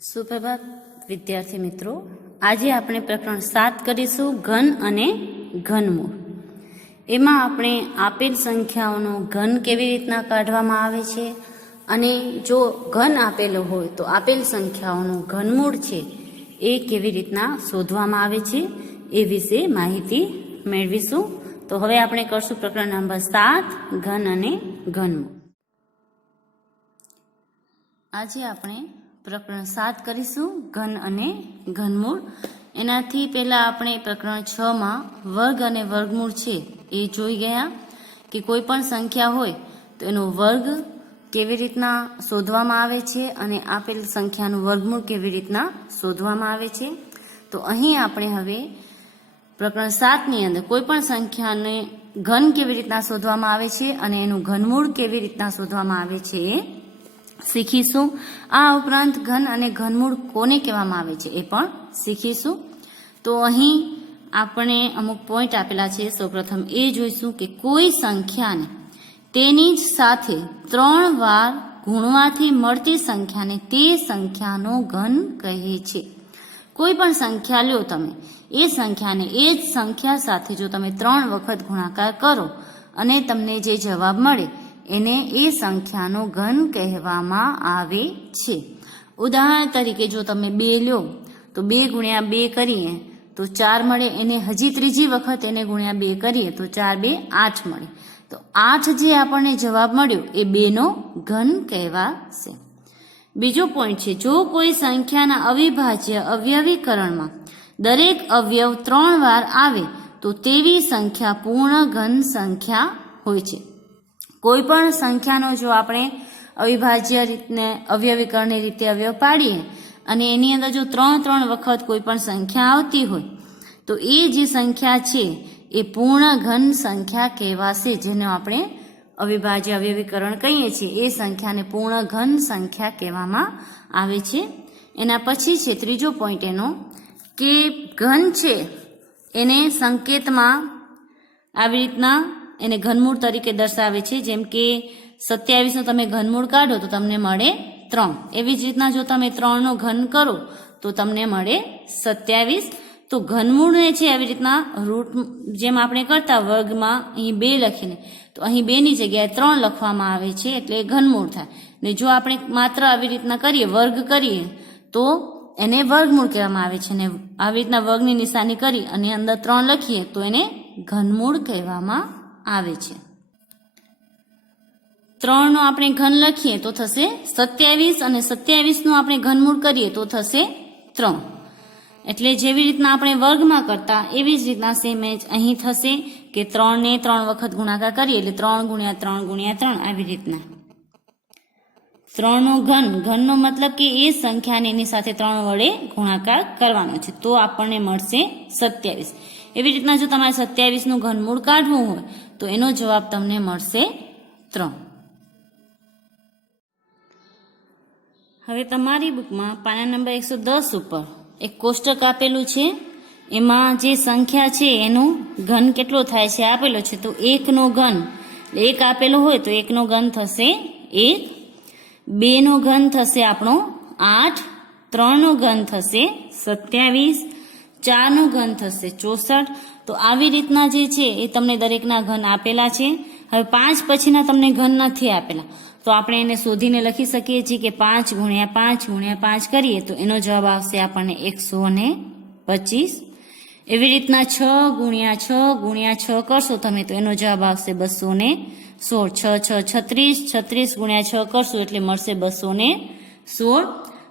સુપ્રભાત વિદ્યાર્થી મિત્રો, આજે આપણે પ્રકરણ 7 કરીશું ઘન અને ઘનમૂળ. એમાં આપણે આપેલ સંખ્યાઓનો ઘન કેવી રીતના કાઢવામાં આવે છે અને જો ઘન આપેલો હોય તો આપેલ સંખ્યાઓનું ઘનમૂળ છે એ કેવી રીતના શોધવામાં આવે છે એ વિશે માહિતી મેળવીશું. તો હવે આપણે કરશું પ્રકરણ નંબર 7 ઘન અને ઘનમૂળ. આજે આપણે પ્રકરણ 7 કરીશું ઘન અને ઘનમૂળ. એનાથી પહેલાં આપણે પ્રકરણ 6માં વર્ગ અને વર્ગમૂળ છે એ જોઈ ગયા કે કોઈ પણ સંખ્યા હોય તો એનો વર્ગ કેવી રીતના શોધવામાં આવે છે અને આપેલ સંખ્યાનું વર્ગમૂળ કેવી રીતના શોધવામાં આવે છે. તો અહીં આપણે હવે પ્રકરણ 7ની અંદર કોઈ પણ સંખ્યાને ઘન કેવી રીતના શોધવામાં આવે છે અને એનું ઘનમૂળ કેવી રીતના શોધવામાં આવે છે એ શીખીશું. આ ઉપરાંત ઘન અને ઘનમૂળ કોને કહેવામાં આવે છે એ પણ શીખીશું. તો અહીં આપણે અમુક પોઈન્ટ આપેલા છે. સૌપ્રથમ એ જોઈશું કે કોઈ સંખ્યાને તેની જ સાથે 3 વાર ગુણવાથી મળતી સંખ્યાને તે સંખ્યાનો ઘન કહે છે. કોઈ પણ સંખ્યા લ્યો તમે, એ સંખ્યાને એ જ સંખ્યા સાથે જો તમે 3 વખત ગુણાકાર કરો અને તમને જે જવાબ મળે એને એ સંખ્યાનો ઘન કહેવામાં આવે છે. ઉદાહરણ તરીકે જો તમે 2 લ્યો તો 2 ગુણ્યા 2 કરીએ તો 4 મળે. એને હજી ત્રીજી વખત એને ગુણ્યા 2 કરીએ તો 4 2 8 મળે. તો 8 જે આપણને જવાબ મળ્યો એ 2નો ઘન કહેવાશે. બીજો પોઈન્ટ છે, જો કોઈ સંખ્યાના અવિભાજ્ય અવયવીકરણમાં દરેક અવયવ 3 વાર આવે તો તેવી સંખ્યા પૂર્ણ ઘન સંખ્યા હોય છે. કોઈ પણ સંખ્યાનો જો આપણે અવિભાજ્ય રીતને અવયવીકરણની રીતે અવયવ પાડીએ અને એની અંદર જો 3 વખત કોઈ પણ સંખ્યા આવતી હોય તો એ જે સંખ્યા છે એ પૂર્ણ ઘન સંખ્યા કહેવાશે. જેને આપણે અવિભાજ્ય અવયવીકરણ કહીએ છીએ એ સંખ્યાને પૂર્ણ ઘન સંખ્યા કહેવામાં આવે છે. એના પછી છે ત્રીજો પોઈન્ટ એનો કે ઘન છે એને સંકેતમાં આવી રીતના એને ઘનમૂળ તરીકે દર્શાવે છે. જેમ કે 27નું તમે ઘનમૂળ કાઢો તો તમને મળે 3. એવી જ રીતના જો તમે 3નો ઘન કરો તો તમને મળે 27. તો ઘનમૂળને છે આવી રીતના રૂટ જેમ આપણે કરતા વર્ગમાં અહીં 2 લખીને તો અહીં 2ની જગ્યાએ 3 લખવામાં આવે છે એટલે ઘનમૂળ થાય. ને જો આપણે માત્ર આવી રીતના કરીએ વર્ગ કરીએ તો એને વર્ગમૂળ કહેવામાં આવે છે. ને આવી રીતના વર્ગની નિશાની કરી અને અંદર 3 લખીએ તો એને ઘનમૂળ કહેવામાં આવે છે. 3નો આપણે ઘન લખીએ તો થશે 27 અને 27નું આપણે ઘનમૂળ કરીએ તો થશે 3. એટલે જેવી રીતના આપણે વર્ગમાં કરતા એવી જ રીતના સેમ જ અહીં થશે કે 3ને 3 વખત ગુણાકાર કરીએ એટલે 3 ગુણ્યા 3 ગુણ્યા 3 આવી રીતના 3નો ઘન. ઘનનો મતલબ કે એ સંખ્યાને એની સાથે 3 વડે ગુણાકાર કરવાનો છે તો આપણને મળશે 27. એવી રીતના જો તમારે 27નું ઘનમૂળ કાઢવું હોય તો એનો જવાબ તમને મળશે 3. હવે તમારી બુકમાં પાના નંબર 110 ઉપર એક કોષ્ટક આપેલું છે. એમાં જે સંખ્યા છે એનું ઘન કેટલો થાય છે આપેલો છે. તો 1નો ઘન, 1 આપેલો હોય તો 1નો ઘન થશે 1, 2નો ઘન થશે આપણો 8, 3નો ઘન થશે 27, 4નું ઘન થશે 64. તો આવી રીતના જે છે એ તમને દરેકના ઘન આપેલા છે. હવે 5 પછીના તમને ઘન નથી આપેલા તો આપણે એને શોધીને લખી શકીએ છીએ કે 5 ગુણ્યા 5 ગુણ્યા 5 કરીએ તો એનો જવાબ આવશે આપણને 125. એવી રીતના 6 ગુણ્યા 6 ગુણ્યા 6 કરશો તમે તો એનો જવાબ આવશે 216. 6 6 36, 36 ગુણ્યા 6 કરશું એટલે મળશે 216.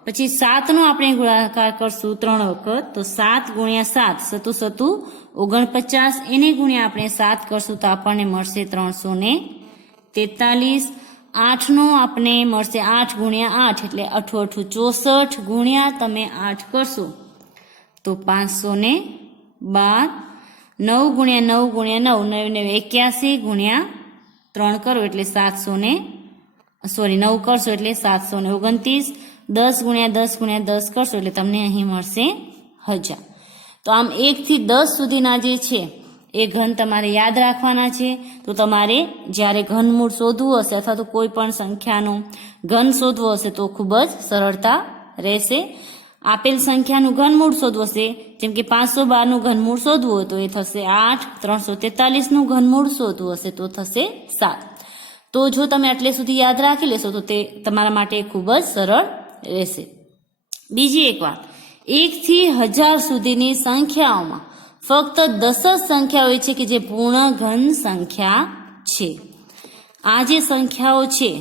પછી 7નો આપણે ગુણાકાર કરશું 3 વખત તો 7 ગુણ્યા 7 સતુ સતુ 49. એને ગુણ્યા આપણે 7 કરશું તો આપણને મળશે 343. 8નો આપણે મળશે 8 ગુણ્યા 8 એટલે 8 8 64 ગુણ્યા તમે 8 કરશો તો 512. 9 ગુણ્યા 9 ગુણ્યા 9 9 81 ગુણ્યા 3 કરો એટલે 9 કરશો એટલે 729. 10 ગુણ્યા 10 ગુણ્યા 10 કરશો એટલે તમને અહીં મળશે 1000. તો આમ 1 થી 10 સુધીના જે છે એ ઘન તમારે યાદ રાખવાના છે. તો તમારે જ્યારે ઘનમૂળ શોધવું હશે અથવા તો કોઈ પણ સંખ્યાનો ઘન શોધવો હશે તો ખૂબ જ સરળતા રહેશે. આપેલ સંખ્યાનું ઘનમૂળ શોધવું છે, જેમ કે 512 નું ઘનમૂળ શોધવું હોય તો એ થશે 8. 343 નું ઘનમૂળ શોધવું હશે તો થશે 7. તો જો તમે એટલે સુધી યાદ રાખી લેશો તો તે તમારા માટે ખૂબ જ સરળ રહેશે. બીજી એક વાત, 1 થી 1000 સુધીની સંખ્યાઓમાં ફક્ત 10 જ સંખ્યા હોય છે કે જે પૂર્ણ ઘન સંખ્યા છે. આ જે સંખ્યાઓ છે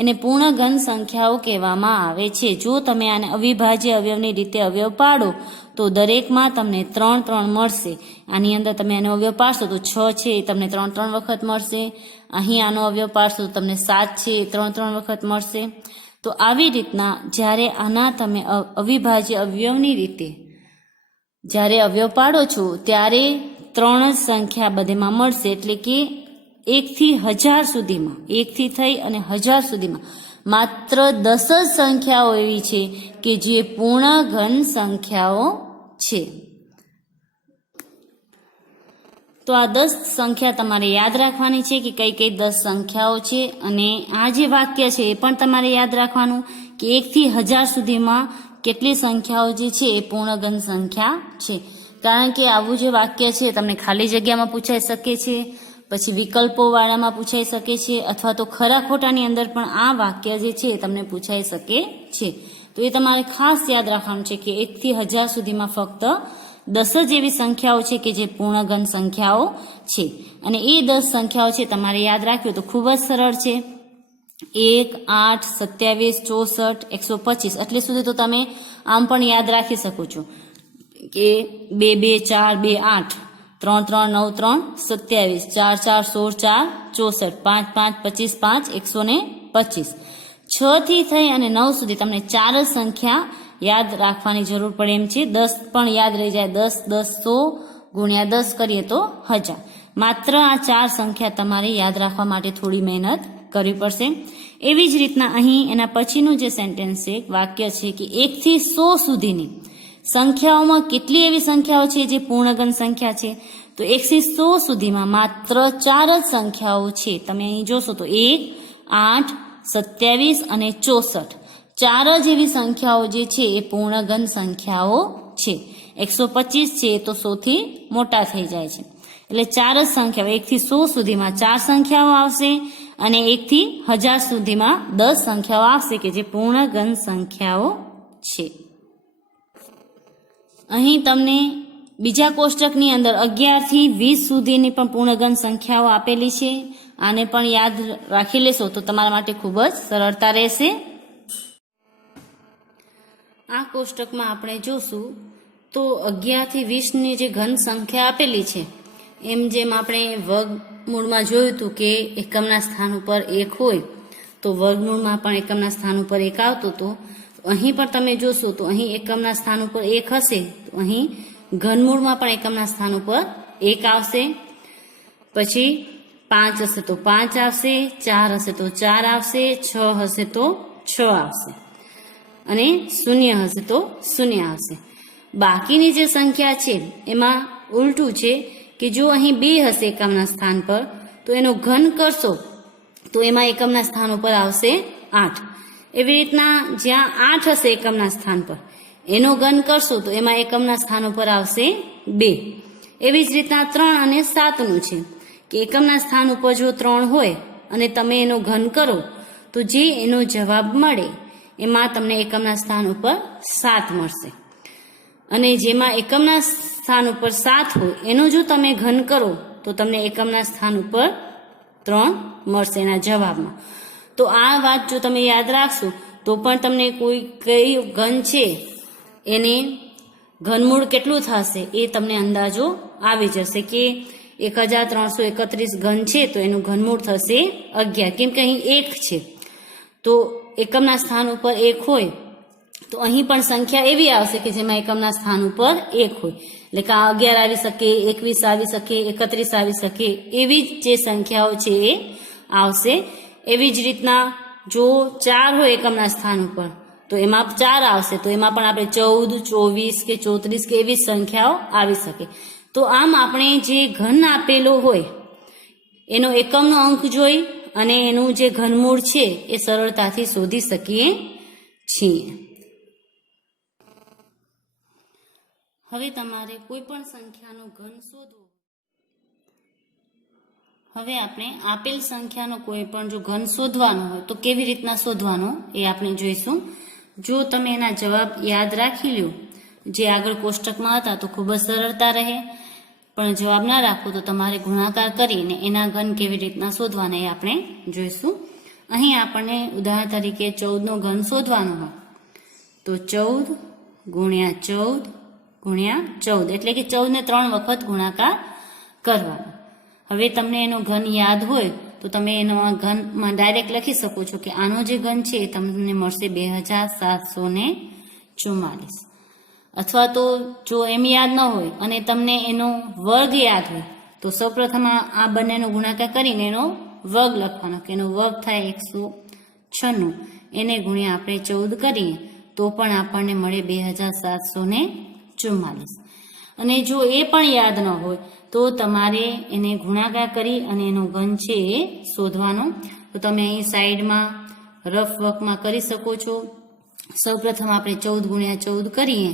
એને પૂર્ણ ઘન સંખ્યાઓ કહેવામાં આવે છે. જો તમે આને અવિભાજ્ય અવયવની રીતે અવયવ પાડો તો દરેકમાં તમને 3 3 મળશે. આની અંદર તમે આનો અવયવ પાડશો તો 6 છે એ તમને 3 3 વખત મળશે. અહીં આનો અવયવ પાડશો તો તમને 7 છે એ 3 3 વખત મળશે. તો આવી રીતના જ્યારે આના તમે અવિભાજ્ય અવયવની રીતે જ્યારે અવયવ પાડો છો ત્યારે 3 જ સંખ્યા બધેમાં મળશે. એટલે કે 1 થી 1000 સુધીમાં, 1 થી થઈ અને 1000 સુધીમાં માત્ર 10 જ સંખ્યાઓ એવી છે કે જે પૂર્ણ ઘન સંખ્યાઓ છે. તો આ 10 સંખ્યા તમારે યાદ રાખવાની છે કે કઈ કઈ 10 સંખ્યાઓ છે. અને આ જે વાક્ય છે એ પણ તમારે યાદ રાખવાનું કે 1 થી 1000 સુધીમાં કેટલી સંખ્યાઓ જે છે એ પૂર્ણ ઘન સંખ્યા છે. કારણ કે આવું જે વાક્ય છે તમને ખાલી જગ્યામાં પૂછાઈ શકે છે, પછી વિકલ્પો વાળામાં પૂછાઈ શકે છે, અથવા તો ખરા ખોટાની અંદર પણ આ વાક્ય જે છે તમને પૂછાઈ શકે છે. તો એ તમારે ખાસ યાદ રાખવાનું છે કે 1 થી 1000 સુધીમાં ફક્ત 10 જ એવી સંખ્યાઓ છે કે જે પૂર્ણ ઘન સંખ્યાઓ છે. અને એ 10 સંખ્યાઓ છે તમારે યાદ રાખવી તો ખૂબ જ સરળ છે. 1, 8, 27, 64, 125 એટલે સુધી તો તમે આમ પણ યાદ રાખી શકો છો કે 2 2 4 2 8, 3 3 9 3 27, 4 4 16 4 64, 5 5 25 5 125. 6 થી થઈ અને 9 સુધી તમને 4 જ સંખ્યા યાદ રાખવાની જરૂર પડે એમ છે. 10 પણ યાદ રહી જાય. 10 10 100 ગુણ્યા 10 કરીએ તો 1000. માત્ર આ 4 સંખ્યા તમારે યાદ રાખવા માટે થોડી મહેનત કરવી પડશે. એવી જ રીતના અહીં એના પછીનું જે સેન્ટેન્સ છે, વાક્ય છે કે 1 થી 100 સુધીની સંખ્યાઓમાં કેટલી એવી સંખ્યાઓ છે જે પૂર્ણઘન સંખ્યા છે? તો 1 થી 100 સુધીમાં માત્ર 4 જ સંખ્યાઓ છે. તમે અહીં જોશો તો 1, 8, 27 અને 64. 4 જ એવી સંખ્યાઓ જે છે એ પૂર્ણઘન સંખ્યાઓ છે. 125 છે તો 100 થી મોટા થઈ જાય છે. એટલે 4 જ સંખ્યાઓ, 1 થી 100 સુધીમાં 4 સંખ્યાઓ આવશે અને 1 થી 1000 સુધીમાં 10 સંખ્યાઓ આવશે કે જે પૂર્ણઘન સંખ્યાઓ છે. અહીં તમને બીજા કોષ્ટકની અંદર 11 થી 20 સુધીની પણ પૂર્ણઘન સંખ્યાઓ આપેલી છે. આને પણ યાદ રાખી લેશો તો તમારા માટે ખૂબ જ સરળતા રહેશે. આ કોષ્ટકમાં આપણે જોશું તો 11 થી 20ની જે ઘન સંખ્યા આપેલી છે, એમ જેમ આપણે વર્ગમૂળમાં જોયું હતું કે એકમના સ્થાન ઉપર 1 હોય તો વર્ગમૂળમાં પણ એકમના સ્થાન ઉપર 1 આવતો હતો. અહીં પણ તમે જોશો તો અહીં એકમના સ્થાન ઉપર 1 હશે તો અહીં ઘનમૂળમાં પણ એકમના સ્થાન ઉપર 1 આવશે. પછી 5 હશે તો 5 આવશે, 4 હશે તો 4 આવશે, 6 હશે તો 6 આવશે અને 0 હશે તો 0 આવશે. બાકીની જે સંખ્યા છે એમાં ઉલટું છે કે જો અહીં 2 હશે એકમના સ્થાન પર તો એનો ઘન કરશો તો એમાં એકમના સ્થાન ઉપર આવશે 8. એવી રીતના જ્યાં 8 હશે એકમના સ્થાન પર એનો ઘન કરશો તો એમાં એકમના સ્થાન ઉપર આવશે 2. એવી જ રીતના 3 અને 7નું છે કે એકમના સ્થાન ઉપર જો 3 હોય અને તમે એનો ઘન કરો તો જે એનો જવાબ મળે એમાં તમને એકમના સ્થાન ઉપર 7 મળશે. અને જેમાં એકમના સ્થાન ઉપર 7 હોય એનો જો તમે ઘન કરો તો તમને એકમના સ્થાન ઉપર 3 મળશે એના જવાબમાં. તો આ વાત જો તમે યાદ રાખશો તો પણ તમને કોઈ કઈ ઘન છે એને ઘનમૂળ કેટલું થશે એ તમને અંદાજો આવી જશે કે 1331 ઘન છે તો એનું ઘનમૂળ થશે 11. કેમ કે અહીં 1 છે તો એકમના સ્થાન ઉપર 1 હોય તો અહીં પણ સંખ્યા એવી આવશે કે જેમાં એકમના સ્થાન ઉપર 1 હોય. એટલે કે 11 આવી શકે, 21 આવી શકે, 31 આવી શકે, એવી જે સંખ્યાઓ છે એ આવશે. એવી જ રીતના જો 4 હોય એકમના સ્થાન ઉપર તો એમાં 4 આવશે તો એમાં પણ આપણે 14, 24 કે 34 કે એવી સંખ્યાઓ આવી શકે. તો આમ આપણે જે ઘન આપેલો હોય એનો એકમનો અંક જોઈ અને એનું જે ઘનમૂળ છે એ સરળતાથી શોધી શકીએ છીએ. હવે તમારે કોઈ પણ સંખ્યાનો ઘન શોધવો. હવે આપણે આપેલ સંખ્યાનો કોઈ પણ જો ઘન શોધવાનો હોય તો કેવી રીતના શોધવાનો એ આપણે જોઈશું. જો તમે એના જવાબ યાદ રાખી લ્યો જે આગળ કોષ્ટકમાં હતા તો ખૂબ જ સરળતા રહે, પણ જવાબ ના રાખો તો તમારે ગુણાકાર કરીને એના ઘન કેવી રીતના શોધવાના એ આપણે જોઈશું. અહીં આપણને ઉદાહરણ તરીકે 14નો ઘન શોધવાનો હોય તો 14 ગુણ્યા 14 ગુણ્યા 14 એટલે કે 14 ને 3 વખત ગુણાકાર કરવાનો. હવે તમને એનો ઘન યાદ હોય તો તમે એનો આ ઘનમાં ડાયરેક્ટ લખી શકો છો કે આનો જે ઘન છે એ તમને મળશે 2744. અથવા તો જો એમ યાદ ન હોય અને તમને એનો વર્ગ યાદ હોય તો સૌપ્રથમ આ બંનેનો ગુણાકાર કરીને એનો વર્ગ લખવાનો કે એનો વર્ગ થાય 196. એને ગુણ્યા આપણે 14 કરીએ તો પણ આપણને મળે 2744. અને જો એ પણ યાદ ન હોય તો તમારે એને ગુણાકાર કરી અને એનો ઘન છે એ શોધવાનો. તો તમે અહીં સાઈડમાં રફ વર્કમાં કરી શકો છો. સૌપ્રથમ આપણે 14 ગુણ્યા 14 કરીએ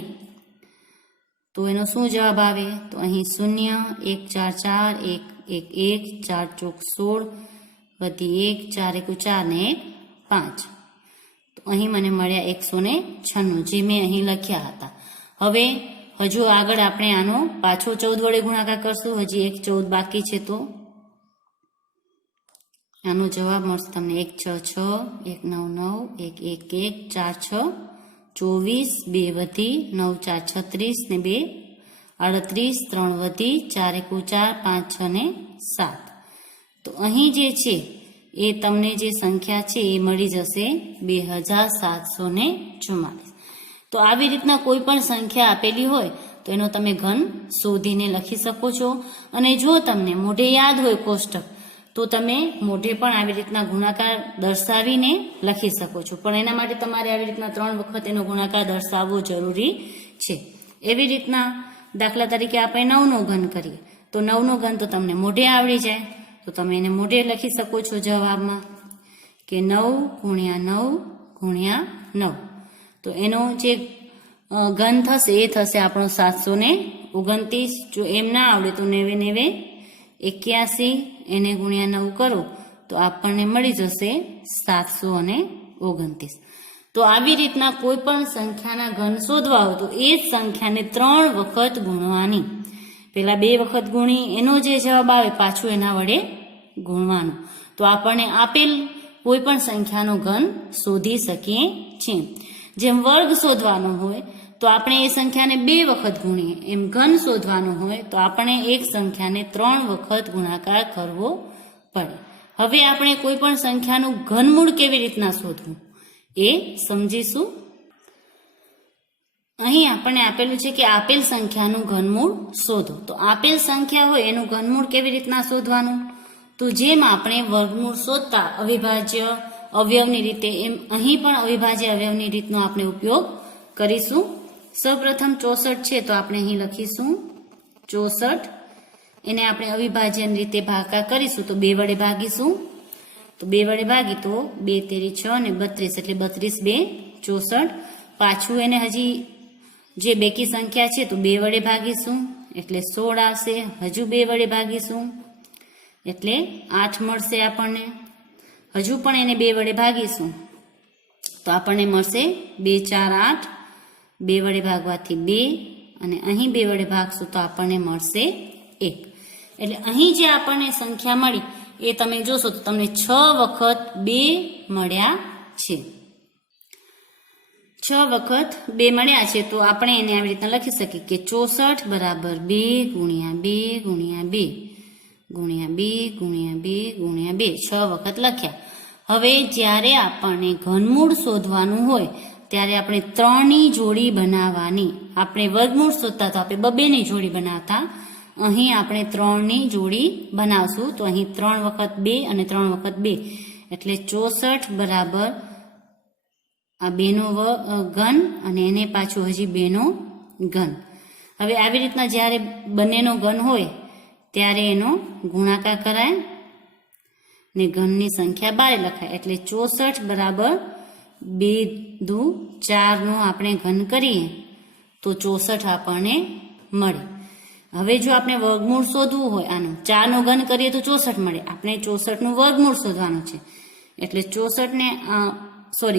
તો એનો શું જવાબ આવે તો અહીં 0 1 4 4 1 1 1 4 ચોક 16 વધી 1 4 1 4 ને 1 5. તો અહીં મને મળ્યા 196 જે મેં અહીં લખ્યા હતા. હવે હજુ આગળ આપણે આનો પાછો 14 વડે ગુણાકાર કરશું. હજી એક 14 બાકી છે તો આનો જવાબ મળશે તમને 1 6 6 1 9 9 1 1 1 4 6 24 2 વધી 9 4 36 ને 2 38 3 વધી 4 1 4 5 6 ને 7. તો અહીં જે છે એ તમને જે સંખ્યા છે એ મળી જશે 2744. તો આવી રીતના કોઈ પણ સંખ્યા આપેલી હોય તો એનો તમે ઘન શોધીને લખી શકો છો. અને જો તમને મોઢે યાદ હોય કોષ્ટક તો તમે મોઢે પણ આવી રીતના ગુણાકાર દર્શાવીને લખી શકો છો, પણ એના માટે તમારે આવી રીતના 3 વખત એનો ગુણાકાર દર્શાવવો જરૂરી છે. એવી રીતના દાખલા તરીકે આપણે 9નો ઘન કરીએ તો 9નો ઘન તો તમને મોઢે આવડી જાય તો તમે એને મોઢે લખી શકો છો જવાબમાં કે 9 ગુણ્યા 9 ગુણ્યા 9. તો એનો જે ઘન થશે એ થશે આપણો 729. જો એમ ના આવડે તો 9 9 81 એને ગુણ્યા 9 કરો તો આપણને મળી જશે 729. તો આવી રીતના કોઈ પણ સંખ્યાના ઘન શોધવા હોય તો એ જ સંખ્યાને 3 વખત ગુણવાની. પેલા 2 વખત ગુણી એનો જે જવાબ આવે પાછું એના વડે ગુણવાનું. તો આપણને આપેલ કોઈ પણ સંખ્યાનો ઘન શોધી શકીએ છીએ. જેમ વર્ગ શોધવાનો હોય તો આપણે એ સંખ્યાને 2 વખત ગુણીએ, એમ ઘન શોધવાનો હોય તો આપણે એક સંખ્યાને 3 વખત ગુણાકાર કરવો પડે. હવે આપણે કોઈ પણ સંખ્યાનું ઘનમૂળ કેવી રીતના શોધવું એ સમજીશું. અહીં આપણને આપેલું છે કે આપેલ સંખ્યાનું ઘનમૂળ શોધો. તો આપેલ સંખ્યા હોય એનું ઘનમૂળ કેવી રીતના શોધવાનું તો જેમ આપણે વર્ગમૂળ શોધતા અવિભાજ્ય અવયવની રીતે એમ અહીં પણ અવિભાજ્ય અવયવની રીતનો આપણે ઉપયોગ કરીશું. સૌપ્રથમ 64 છે તો આપણે અહીં લખીશું 64. એને આપણે અવિભાજ્યની રીતે ભાગાકાર કરીશું તો 2 વડે ભાગીશું. તો 2 વડે ભાગી તો 2 તેરી 6 ને 32 એટલે 32 2 64. પાછું એને હજી જે બેકી સંખ્યા છે તો 2 વડે ભાગીશું એટલે 16 આવશે. હજુ 2 વડે ભાગીશું એટલે 8 મળશે આપણને. હજુ પણ એને 2 વડે ભાગીશું તો આપણને મળશે 2 4 8. 2 વડે ભાગવાથી 2 અને અહીં 2 વડે ભાગશું તો આપણને મળશે 1. એટલે અહીં જે આપણને સંખ્યા મળી એ તમે જોશો તો તમને 6 વખત 2 મળ્યા છે. 6 વખત 2 મળ્યા છે તો આપણે એને આવી રીતના લખી શકીએ કે 64 બરાબર 2 ગુણ્યા 2 ગુણ્યા 2 ગુણ્યા 2 ગુણ્યા 2 ગુણ્યા 2 6 વખત લખ્યા. હવે જ્યારે આપણને ઘનમૂળ શોધવાનું હોય ત્યારે આપણે 3ની જોડી બનાવવાની. આપણે વર્ગમૂળ શોધતા તો આપણે 2ની જોડી બનાવતા, અહીં આપણે 3ની જોડી બનાવશું. તો અહીં 3 વખત 2 અને 3 વખત 2 એટલે 64 બરાબર આ 2નો ઘન અને એને પાછું હજી 2નો ઘન. હવે આવી રીતના જ્યારે બંનેનો ઘન હોય ત્યારે એનો ગુણાકાર કરાય ને ઘનની સંખ્યા બારે લખાય. એટલે 64 બરાબર 2 દુ 4 નો આપણે ઘન કરીએ તો 64 આપણને મળે. હવે જો આપણે વર્ગમૂળ શોધવું હોય આનું 4 નો ઘન કરીએ તો 64 મળે. આપણે 64 નું વર્ગમૂળ શોધવાનું છે એટલે 64 ને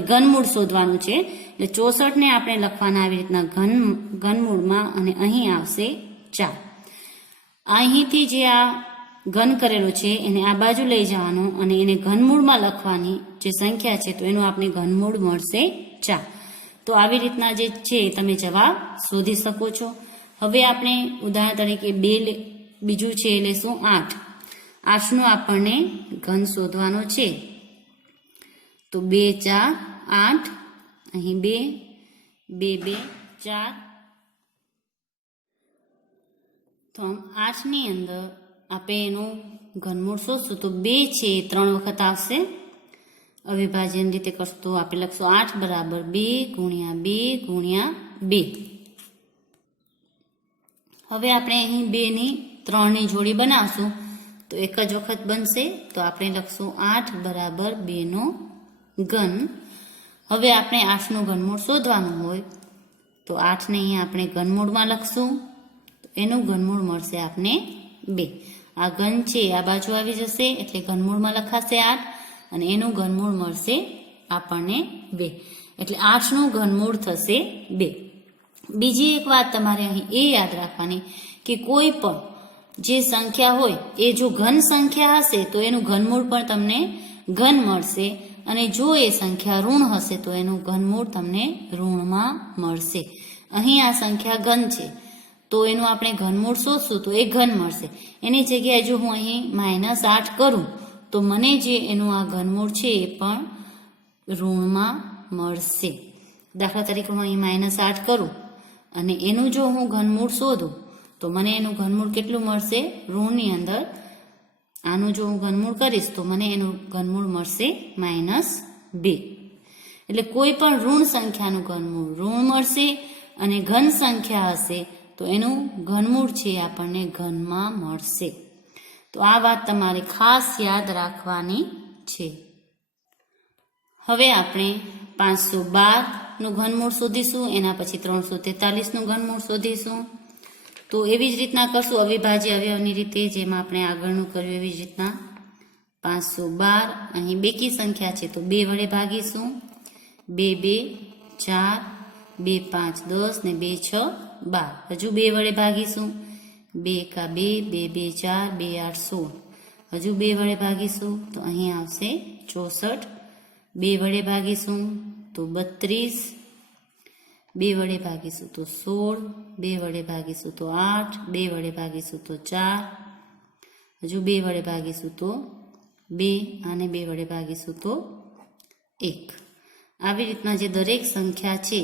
ઘનમૂળ શોધવાનું છે એટલે 64 ને આપણે લખવાના આવી રીતના ઘનમૂળમાં અને અહીં આવશે 4. અહીંથી જે આ ઘન કરેલો છે એને આ બાજુ લઈ જવાનું અને એને ઘનમૂળમાં લખવાની જે સંખ્યા છે તો એનું આપણે ઘનમૂળ મળશે 4. તો આવી રીતના જે છે તમે જવાબ શોધી શકો છો. હવે આપણે ઉદાહરણ તરીકે બીજું છે લેશું 8. 8 નું આપણને ઘન શોધવાનો છે. તો 2 4 8 અહીં 2 2 2 4. તો 8 ની અંદર આપણે એનું ઘનમૂળ શોધશું તો 2 છે 3 વખત આવશે. અવિભાજ્ય રીતે કરશું તો આપણે લખશું 8 બરાબર 2 ગુણ્યા 2 ગુણ્યા 2. હવે આપણે અહીં 2 ની 3 ની જોડી બનાવશું તો એક જ વખત બનશે તો આપણે લખશું 8 બરાબર 2 નો ઘન. હવે આપણે 8 નું ઘનમૂળ શોધવાનું હોય તો 8 ને અહીં આપણે ઘનમૂળમાં લખશું તો એનું ઘનમૂળ મળશે આપણે 2. આ ઘન છે આ બાજુ આવી જશે એટલે ઘનમૂળમાં લખાશે 8 અને એનું ઘનમૂળ મળશે આપણને 2 એટલે 8 નું ઘનમૂળ થશે 2. બીજી એક વાત તમારે અહીં એ યાદ રાખવાની કે કોઈ પણ જે સંખ્યા હોય એ જો ઘન સંખ્યા હશે તો એનું ઘનમૂળ પણ તમને ઘન મળશે અને જો એ સંખ્યા ઋણ હશે તો એનું ઘનમૂળ તમને ઋણમાં મળશે. અહીં આ સંખ્યા ઘન છે તો એનું આપણે ઘનમૂળ શોધશું તો એ ઘન મળશે. એની જગ્યાએ જો હું અહીં -8 કરું તો મને જે એનું આ ઘનમૂળ છે એ પણ ઋણમાં મળશે. દાખલા તરીકે હું અહીં -8 કરું અને એનું જો હું ઘનમૂળ શોધું તો મને એનું ઘનમૂળ કેટલું મળશે ઋણની અંદર. આનું જો હું ઘનમૂળ કરીશ તો મને એનું ઘનમૂળ મળશે -2. એટલે કોઈ પણ ઋણ સંખ્યાનું ઘનમૂળ ઋણ મળશે અને ઘન સંખ્યા હશે તો એનું ઘનમૂળ છે આપણને ઘનમાં મળશે. તો આ વાત તમારે ખાસ યાદ રાખવાની છે. હવે આપણે 512 નું ઘનમૂળ શોધીશું એના પછી 343 નું ઘનમૂળ શોધીશું. તો એવી જ રીતના કરશું અવિભાજ્ય અવયવની રીતે જેમાં આપણે આગળનું કર્યું એવી જ રીતના 512 અહીં બેકી સંખ્યા છે તો 2 વડે ભાગીશું. 2 2 4 2 5 10 ને 2 6 12. હજુ 2 વડે ભાગીશું. 2 કા 2 2 2 4 2 8 16. હજુ 2 વડે ભાગીશું તો અહીં આવશે 64. 2 વડે ભાગીશું તો 32. 2 વડે ભાગીશું તો 16. 2 વડે ભાગીશું તો 8. 2 વડે ભાગીશું તો 4. હજુ 2 વડે ભાગીશું તો 2 અને 2 વડે ભાગીશું તો 1. આવી રીતના જે દરેક સંખ્યા છે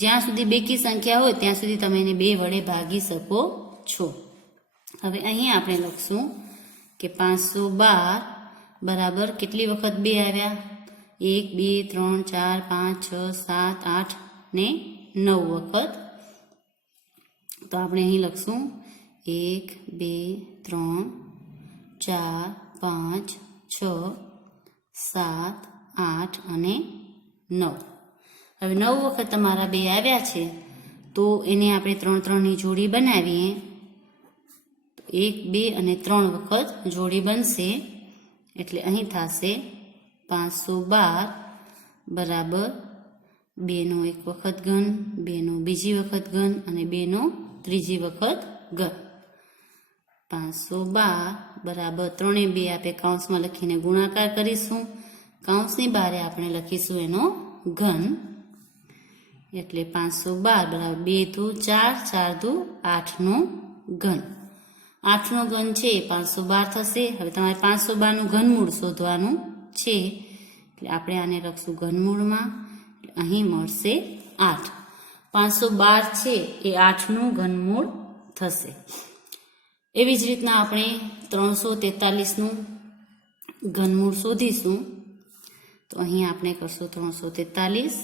જ્યાં સુધી બેકી સંખ્યા હોય ત્યાં સુધી તમે એને 2 વડે ભાગી શકો છો. હવે અહીં આપણે લખશું કે 512 બરાબર કેટલી વખત 2 આવ્યા 1 2 3 4 5 6 7 8 ને 9 વખત. તો આપણે અહીં લખશું 1 2 3 4 5 6 7 8 અને 9. હવે 9 વખત તમારા 2 આવ્યા છે તો એને આપણે 3 3 ની જોડી બનાવીએ. 1 2 અને 3 વખત જોડી બનશે એટલે અહીં થશે 512 બરાબર 2 નો એક વખત ઘન 2 નો બીજી વખત ઘન અને 2 નો ત્રીજી વખત ઘન. 512 બરાબર 3 એ 2 આપણે કૌંસમાં લખીને ગુણાકાર કરીશું. કૌંસની બહારે આપણે લખીશું એનો ઘન એટલે 512 બરાબર 2 દુ 4 4 દુ 8 નો ઘન. 8 નો ઘન છે 512 થશે. હવે તમારે 512 નું ઘનમૂળ શોધવાનું છે એટલે આપણે આને લખશું ઘનમૂળમાં. અહીં મળશે 8. 512 છે એ 8 નું ઘનમૂળ થશે. એવી જ રીતના આપણે 343 નું ઘનમૂળ શોધીશું. તો અહીં આપણે કરશું 343.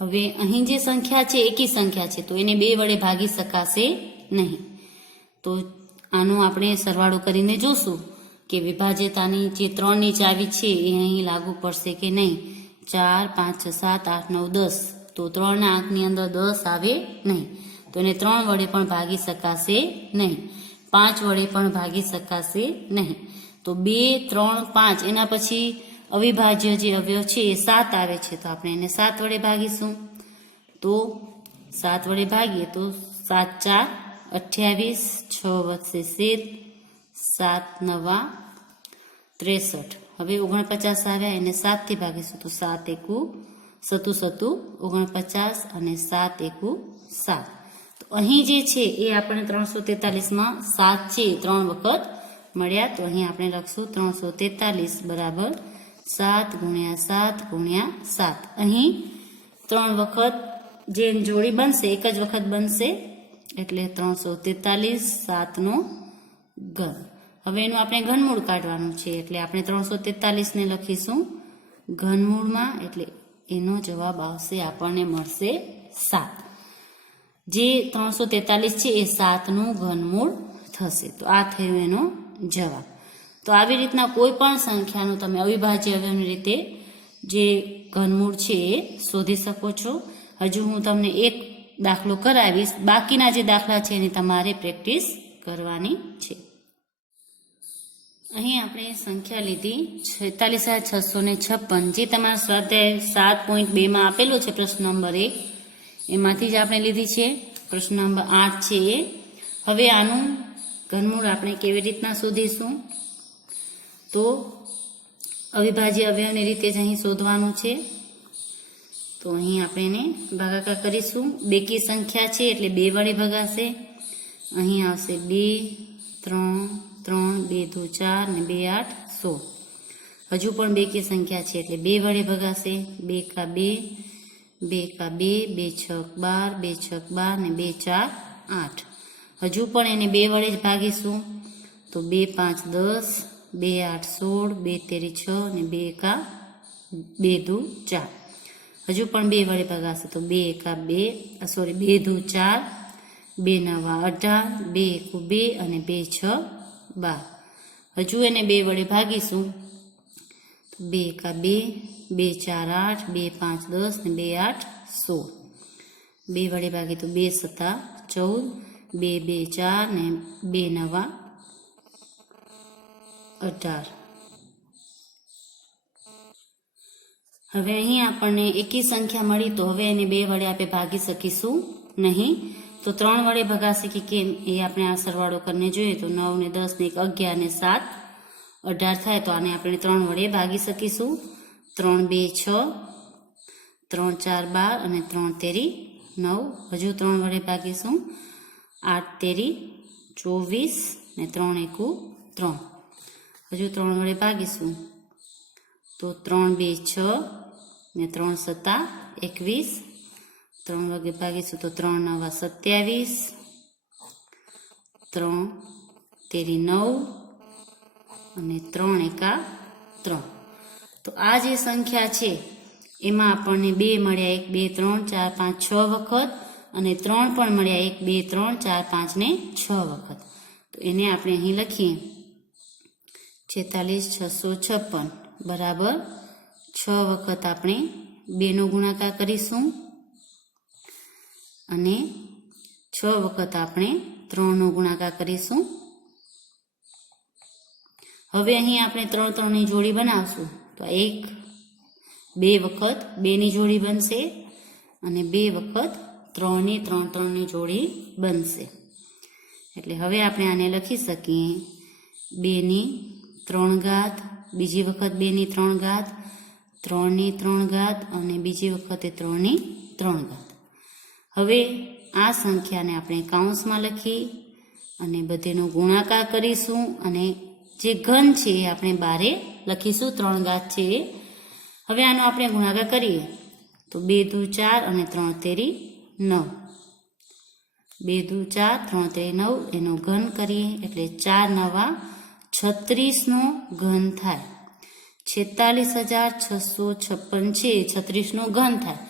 હવે અહીં જે સંખ્યા છે એકી સંખ્યા છે તો એને 2 વડે ભાગી શકાશે નહીં. તો આનો આપણે સરવાળો કરીને જોશું કે વિભાજ્યતાની જે 3 ની ચાવી છે એ અહીં લાગુ પડશે કે નહીં. 4 5 6 7 8 9 10 તો તો 3ના આંકની અંદર 10 આવે નહીં, તો એને 3 વડે પણ ભાગી શકાશે નહીં, 5 વડે પણ ભાગી શકાશે નહીં. તો 2, 3, 5 એના પછી અવિભાજ્ય જે અવયવ છે એ 7 આવે છે, તો આપણે એને 7 વડે ભાગીશું. તો 7 વડે ભાગીએ તો 7 4 28, 6 વધશે 17, 7 9 63. હવે 49 આવ્યા, એને 7 થી ભાગીશું તો 7 એકુ 7 7 49 અને 7 એકુ 7. તો અહીં જે છે એ આપણે 343માં 7 છે 3 વખત મળ્યા, તો અહીં આપણે લખશું 343 બરાબર 7 ગુણ્યા 7 ગુણ્યા 7. અહીં 3 વખત જે જોડી બનશે એક જ વખત બનશે, એટલે 343 7નો ઘન. હવે એનું આપણે ઘનમૂળ કાઢવાનું છે, એટલે આપણે 343 ને લખીશું ઘનમૂળમાં, એટલે એનો જવાબ આવશે આપણને મળશે 7. જે 343 છે એ 7નું ઘનમૂળ થશે. તો આ થયું એનો જવાબ. તો આવી રીતના કોઈ પણ સંખ્યાનું તમે અવિભાજ્ય અવયવની રીતે જે ઘનમૂળ છે એ શોધી શકો છો. હજુ હું તમને એક દાખલો કરાવીશ, બાકીના જે દાખલા છે એની તમારે પ્રેક્ટિસ કરવાની છે. અહીં આપણે સંખ્યા લીધી 46656, જે તમારા સ્વાધ્યાય 7.2માં આપેલો છે પ્રશ્ન નંબર 1, એમાંથી જ આપણે લીધી છે. પ્રશ્ન નંબર 8 છે એ. હવે આનું ઘનમૂળ આપણે કેવી રીતના શોધીશું? તો અવિભાજ્ય અવયવની રીતે જ અહીં શોધવાનું છે. તો અહીં આપણે એને ભાગાકાર કરીશું. બેકી સંખ્યા છે એટલે 2 વડે ભગાશે. અહીં આવશે 2 3 3 2 2 4 ને 2 8 16. હજુ પણ બેકી સંખ્યા છે એટલે 2 વડે ભગાશે. 2 કા 2 2 કા 2 2 6 12 2 6 12 ને 2 4 8. હજુ પણ એને 2 વડે જ ભાગીશું. તો 2 5 10 2 8 16 2 તેરી 6 ને 2 એકા 2 દુ 4. હજુ પણ 2 વડે ભગાશે તો 2 એકા 2 2 દુ 4 2 9 18 2 એકુ 2 અને 2 6 12. હજુ એને 2 વડે ભાગીશું. 2 એકા 2 2 4 8 2 5 10 ને 2 8 16. 2 વડે ભાગી તો 2 7 14 2 2 4 ને 2 9 18. હવે અહીં આપણને એકી સંખ્યા મળી, તો હવે એને 2 વડે આપણે ભાગી શકીશું નહીં. તો 3 વડે ભગાશે કે કેમ એ આપણે આ સરવાળો કરીને જોઈએ. તો 9 ને 10 ને 1 11 ને 7 18 થાય, તો આને આપણે 3 વડે ભાગી શકીશું. 3 2 6 3 4 12 અને 3 તેરી 9. હજુ 3 વડે ભાગીશું. 8 તેરી 24 ને 3 એકુ 3. હજુ 3 વડે ભાગીશું તો 3 2 6 ને 3 7 21. 3 વડે ભાગીશું તો 3 9 27 3 તેરી 9 અને 3 એકા 3. તો આ જે સંખ્યા છે એમાં આપણને 2 મળ્યા, 1 2 3 4 5 6 વખત, અને 3 પણ મળ્યા, 1 2 3 4 5 ને 6 વખત. તો એને આપણે અહીં લખીએ 46656 બરાબર 6 વખત આપણે 2 નો ગુણાકાર કરીશું, અને 6 વખત આપણે 3 નો ગુણાકાર કરીશું. હવે અહીં આપણે 3 3 ની જોડી બનાવશું. તો 1 2 વખત 2 ની જોડી બનશે, અને 2 વખત 3 ની 3 3 ની જોડી બનશે. એટલે હવે આપણે આને લખી શકીએ 2 ની 3 ઘાત, બીજી વખત 2 ની 3 ઘાત, 3 ની 3 ઘાત, અને બીજી વખતે 3 ની 3 ઘાત. હવે આ સંખ્યાને આપણે કૌંસમાં લખી અને બધેનો ગુણાકાર કરીશું, અને જે ઘન છે એ આપણે બારે લખીશું. 3 ઘાત છે એ. હવે આનો આપણે ગુણાકાર કરીએ તો 2 દુ 4 અને 3 તેરી 9. 2 દુ 4 3 તેરી 9 એનો ઘન કરીએ એટલે 4 9 36 નો ઘન થાય. 46656 છે 36 નો ઘન થાય.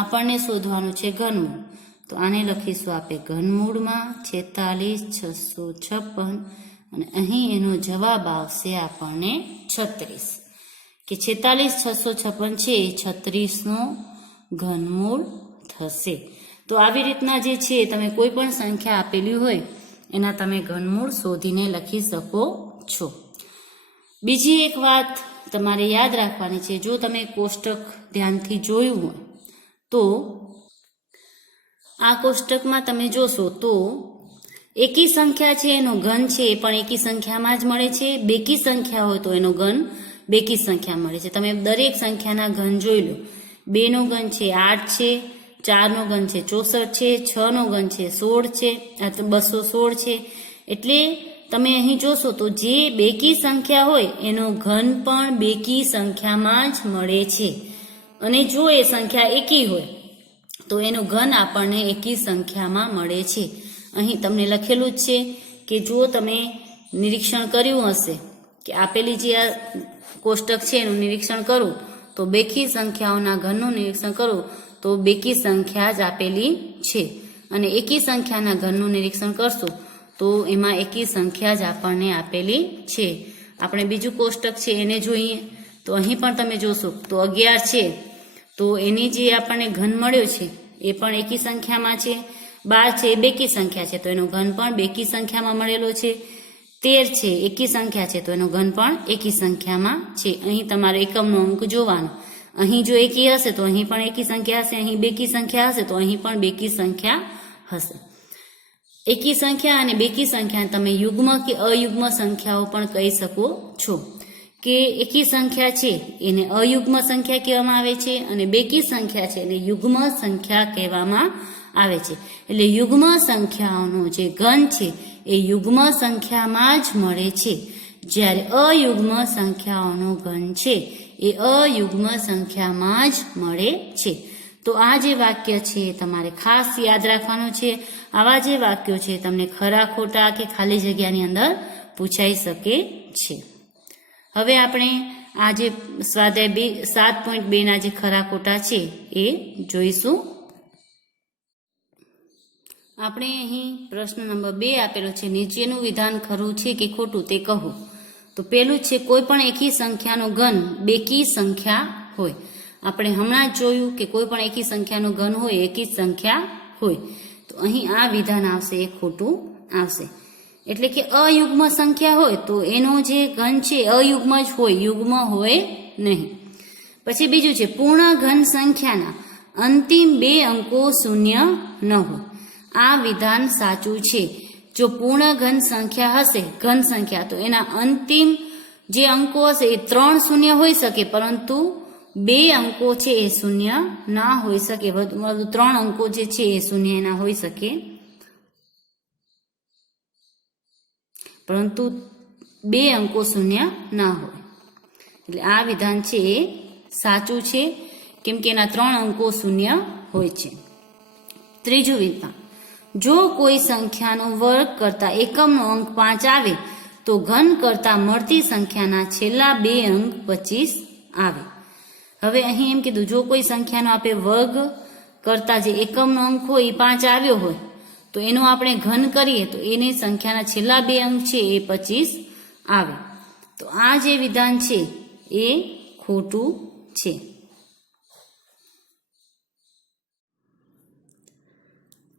આપણને શોધવાનું છે ઘનમૂળ. તો આને લખીશું આપણે ઘનમૂળમાં 46656, અને અહીં એનો જવાબ આવશે આપણને 36, કે 46656 છે એ 36 નો ઘનમૂળ હશે. તો આવી રીતના જે છે તમે કોઈ પણ સંખ્યા આપેલી હોય એના તમે ઘનમૂળ શોધીને લખી શકો છો. બીજી એક વાત તમારે યાદ રાખવાની છે, જો તમે કોષ્ટક ધ્યાનથી જોયું હોય તો આ કોષ્ટકમાં તમે જોશો તો એકી સંખ્યા છે એનો ઘન છે એ પણ એકી સંખ્યામાં જ મળે છે, બેકી સંખ્યા હોય તો એનો ઘન બેકી સંખ્યા મળે છે. તમે દરેક સંખ્યાના ઘન જોઈ લો. 2 નો ઘન છે 8 છે, 4 નો ઘન છે 64 છે, 6 નો ઘન છે 16 છે, 216 છે. એટલે તમે અહીં જોશો તો જે બેકી સંખ્યા હોય એનો ઘન પણ બેકી સંખ્યામાં જ મળે છે, અને જો એ સંખ્યા એકી હોય તો એનું ઘન આપણને એકી સંખ્યામાં મળે છે. અહીં તમને લખેલું જ છે કે જો તમે નિરીક્ષણ કર્યું હશે કે આપેલી જે આ કોષ્ટક છે એનું નિરીક્ષણ કરું તો બેકી સંખ્યાઓના ઘનનું નિરીક્ષણ કરું તો બેકી સંખ્યા જ આપેલી છે, અને એકી સંખ્યાના ઘનનું નિરીક્ષણ કરશું તો એમાં એકી સંખ્યા જ આપણને આપેલી છે. આપણે બીજું કોષ્ટક છે એને જોઈએ તો અહીં પણ તમે જોશો તો 11 છે તો એની જે આપણને ઘન મળ્યો છે એ પણ એકી સંખ્યામાં છે. 12 છે એ બેકી સંખ્યા છે તો એનો ઘન પણ બેકી સંખ્યામાં મળેલો છે. 13 છે એકી સંખ્યા છે તો એનો ઘન પણ એકી સંખ્યામાં છે. અહીં તમારે એકમનો અંક જોવાનો. અહીં જો એકી હશે તો અહીં પણ એકી સંખ્યા હશે, અહીં બેકી સંખ્યા હશે તો અહીં પણ બેકી સંખ્યા હશે. એકી સંખ્યા અને બેકી સંખ્યા તમે યુગ્મ કે અયુગ્મ સંખ્યાઓ પણ કહી શકો છો. કે એકી સંખ્યા છે એને અયુગ્મ સંખ્યા કહેવામાં આવે છે, અને બેકી સંખ્યા છે એને યુગ્મ સંખ્યા કહેવામાં આવે છે. એટલે યુગ્મ સંખ્યાઓનો જે ઘન છે એ યુગ્મ સંખ્યામાં જ મળે છે, જ્યારે અયુગ્મ સંખ્યાઓનો ઘન છે એ અયુગ્મ સંખ્યામાં જ મળે છે. તો આ જે વાક્ય છે તમારે ખાસ યાદ રાખવાનું છે. આવા જે વાક્યો છે તમને ખરા ખોટા કે ખાલી જગ્યાની અંદર પૂછાઈ શકે છે. હવે આપણે આ જે સ્વાધ્યાય 7.2 ના જે ખરા ખોટા છે એ જોઈશું. આપણે અહીં પ્રશ્ન નંબર 2 આપેલો છે, નીચેનું વિધાન ખરું છે કે ખોટું તે કહો. તો પેલું છે કોઈ પણ એકી સંખ્યાનો ઘન બેકી સંખ્યા હોય. આપણે હમણાં જ જોયું કે કોઈ પણ એકી સંખ્યાનો ઘન હોય એકી સંખ્યા હોય. તો અહીં આ વિધાન આવશે એ ખોટું આવશે. એટલે કે અયુગ્મ સંખ્યા હોય તો એનો જે ઘન છે અયુગ્મ જ હોય, યુગ્મ હોય નહીં. પછી બીજું છે પૂર્ણ ઘન સંખ્યાના અંતિમ 2 અંકો શૂન્ય ન હોય. આ વિધાન સાચું છે. જો પૂર્ણ ઘન સંખ્યા હશે, ઘન સંખ્યા, તો એના અંતિમ જે અંકો હશે એ 3 શૂન્ય હોઈ શકે, પરંતુ 2 અંકો છે એ શૂન્ય ના હોઈ શકે. વધુ 3 અંકો જે છે એ શૂન્ય ના હોઈ શકે, પરંતુ 2 અંકો શૂન્ય ના હોય. એટલે આ વિધાન છે એ સાચું છે, કેમ કે એના 3 અંકો શૂન્ય હોય છે. ત્રીજું વિધાન, જો કોઈ સંખ્યાનો વર્ગ કરતા એકમનો અંક 5 આવે તો ઘન કરતા મળતી સંખ્યાના છેલ્લા 2 અંક 25 આવે. હવે અહીં એમ કીધું જો કોઈ સંખ્યાનો આપણે વર્ગ કરતા જે એકમનો અંક હોય એ 5 આવ્યો હોય તો એનો આપણે ઘન કરીએ તો એની સંખ્યાના છેલ્લા 2 અંક છે એ 25 આવે. તો આ જે વિધાન છે એ ખોટું છે.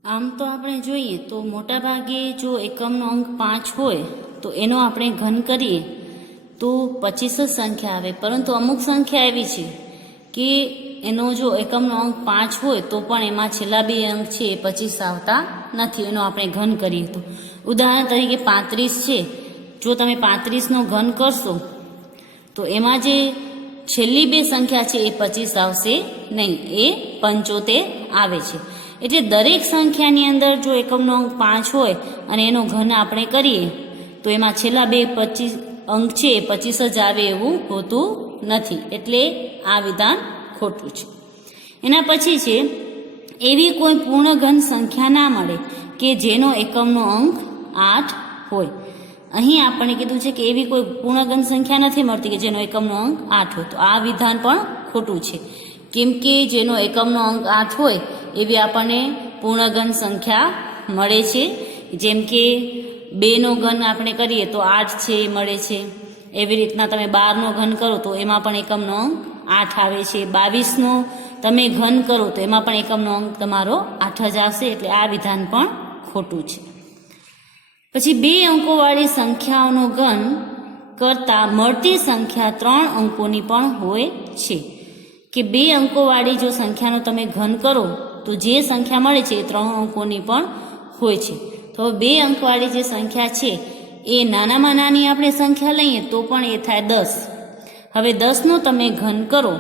આમ તો આપણે જોઈએ તો મોટા ભાગે જો એકમનો અંક 5 હોય તો એનો આપણે ઘન કરીએ તો 25 જ સંખ્યા આવે, પરંતુ અમુક સંખ્યા એવી છે કે એનો જો એકમનો અંક 5 હોય તો પણ એમાં છેલ્લા 2 અંક છે એ 25 આવતા નથી, એનો આપણે ઘન કરીએ તો. ઉદાહરણ તરીકે 35 છે. જો તમે 35નો ઘન કરશો તો એમાં જે છેલ્લી 2 સંખ્યા છે એ 25 આવશે નહીં, એ 75 આવે છે. એટલે દરેક સંખ્યાની અંદર જો એકમનો અંક 5 હોય અને એનો ઘન આપણે કરીએ તો એમાં છેલ્લા 2 અંક છે એ 25 જ આવે એવું હોતું નથી. એટલે આ વિધાન ખોટું છે. એના પછી છે એવી કોઈ પૂર્ણ ઘન સંખ્યા ના મળે કે જેનો એકમનો અંક 8 હોય. અહીં આપણે કીધું છે કે એવી કોઈ પૂર્ણ ઘન સંખ્યા નથી મળતી કે જેનો એકમનો અંક 8 હોય. તો આ વિધાન પણ ખોટું છે, કેમ કે જેનો એકમનો અંક 8 હોય એવી આપણને પૂર્ણ ઘન સંખ્યા મળે છે. જેમ કે 2નો ઘન આપણે કરીએ તો 8 છે એ મળે છે. એવી રીતના તમે 12નો ઘન કરો તો એમાં પણ એકમનો અંક 8 આવે છે. 22નો તમે ઘન કરો તો એમાં પણ એકમનો અંક તમારો 8 જ આવશે, એટલે આ વિધાન પણ ખોટું છે. પછી 2 અંકોવાળી સંખ્યાઓનો ઘન કરતા મળતી સંખ્યા 3 અંકોની પણ હોય છે. કે 2 અંકોવાળી જો સંખ્યાનો તમે ઘન કરો તો જે સંખ્યા મળે છે એ 3 અંકોની પણ હોય છે. તો 2 અંકવાળી જે સંખ્યા છે એ નાનામાં નાની આપણે સંખ્યા લઈએ તો પણ એ થાય 10. હવે 10નો તમે ઘન કરો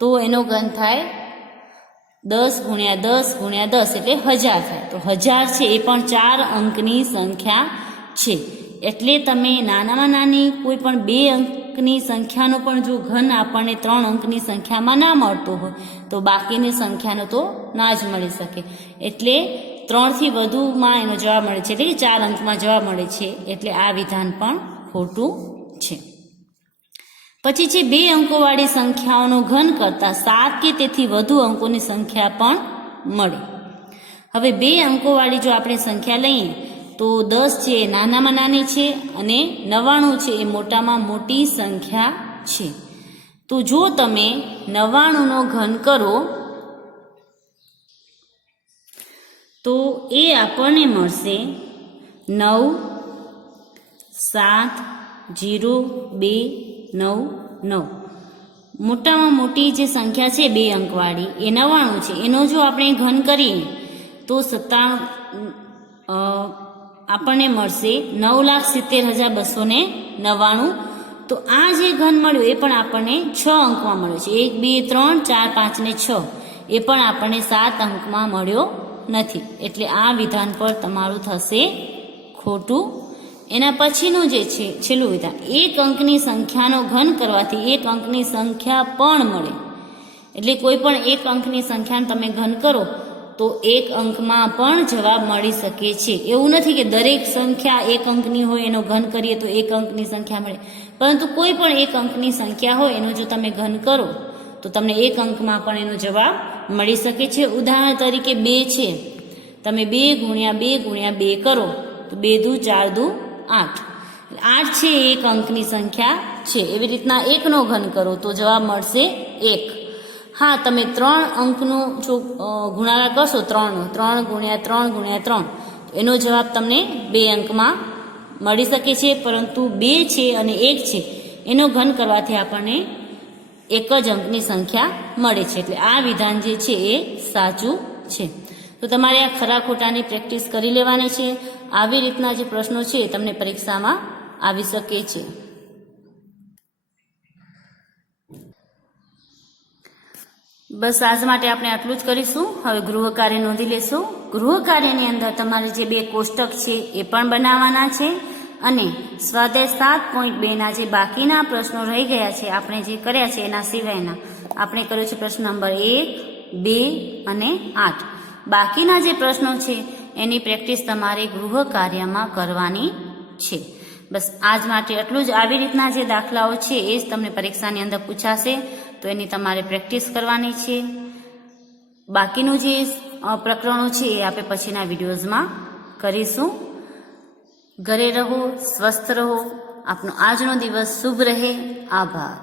તો એનો ઘન થાય 10 ગુણ્યા 10 ગુણ્યા 10 એટલે 1000 થાય. તો 1000 છે એ પણ 4 અંકની સંખ્યા છે. એટલે તમે નાનામાં નાની કોઈ પણ 2 અંકની સંખ્યાનો પણ જો ઘન આપણને 3 અંકની સંખ્યામાં ના મળતો હોય તો બાકીની સંખ્યાનો તો ના જ મળી શકે. એટલે 3 થી વધુમાં એનો જવાબ મળે છે, એટલે કે 4 અંકમાં જવાબ મળે છે. એટલે આ વિધાન પણ ખોટું છે. પછી છે 2 અંકોવાળી સંખ્યાઓનો ઘન કરતા 7 કે તેથી વધુ અંકોની સંખ્યા પણ મળે. હવે 2 અંકોવાળી જો આપણે સંખ્યા લઈએ તો 10 છે એ નાનામાં નાની છે અને 99 છે એ મોટામાં મોટી સંખ્યા છે. તો જો તમે 99નો ઘન કરો તો એ આપણને મળશે 9 7 0 2 9 9. મોટામાં મોટી જે સંખ્યા છે 2 અંકવાળી એ 99 છે. એનો જો આપણે ઘન કરીએ તો 97 આપણને મળશે 9,70,299. તો આ જે ઘન મળ્યો એ પણ આપણને 6 અંકમાં મળ્યો છે. 1 2 3 4 5 ને 6 એ પણ આપણને 7 અંકમાં મળ્યો નથી. એટલે આ વિધાન પર તમારું થશે ખોટું. એના પછીનું જે છે છેલ્લું વિધાન, 1 અંકની સંખ્યાનો ઘન કરવાથી 1 અંકની સંખ્યા પણ મળે. એટલે કોઈ પણ 1 અંકની સંખ્યાને તમે ઘન કરો તો 1 અંકમાં પણ જવાબ મળી શકે છે. એવું નથી કે દરેક સંખ્યા 1 અંકની હોય એનો ઘન કરીએ તો 1 અંકની સંખ્યા મળે, પરંતુ કોઈ પણ 1 અંકની સંખ્યા હોય એનો જો તમે ઘન કરો તો તમને 1 અંકમાં પણ એનો જવાબ મળી શકે છે. ઉદાહરણ તરીકે 2 છે, તમે 2 ગુણ્યા 2 ગુણ્યા 2 કરો તો 2 દુ 4 દુ 8. 8 છે એ 1 અંકની સંખ્યા છે. એવી રીતના 1નો ઘન કરો તો જવાબ મળશે 1. હા, તમે 3 અંકનો જો ગુણાકાર કરશો 3નો, 3 ગુણ્યા 3 ગુણ્યા 3, એનો જવાબ તમને 2 અંકમાં મળી શકે છે. પરંતુ 2 છે અને 1 છે એનો ઘન કરવાથી આપણને 1 જ અંકની સંખ્યા મળે છે. એટલે આ વિધાન જે છે એ સાચું છે. તો તમારે આ ખરા ખોટાની પ્રેક્ટિસ કરી લેવાની છે. આવી રીતના જે પ્રશ્નો છે એ તમને પરીક્ષામાં આવી શકે છે. બસ આજ માટે આપણે આટલું જ કરીશું. હવે ગૃહ કાર્ય નોંધી લેશું. ગૃહ કાર્યની અંદર તમારે જે 2 કોષ્ટક છે એ પણ બનાવવાના છે અને સ્વાધ્યાય 7.2ના જે બાકીના પ્રશ્નો રહી ગયા છે આપણે જે કર્યા છે એના સિવાયના આપણે કર્યો છે પ્રશ્ન નંબર 1, 2 અને 8. બાકીના જે પ્રશ્નો છે એની પ્રેક્ટિસ તમારે ગૃહ કાર્યમાં કરવાની છે. બસ આજ માટે એટલું જ. આવી રીતના જે દાખલાઓ છે એ જ તમને પરીક્ષાની અંદર પૂછાશે, તો એની તમારે પ્રેક્ટિસ કરવાની છે. બાકીનું જે પ્રકરણો છે એ આપણે પછીના વિડીયોઝમાં કરીશું. ઘરે રહો, સ્વસ્થ રહો. આપનો આજનો દિવસ શુભ રહે. આભાર.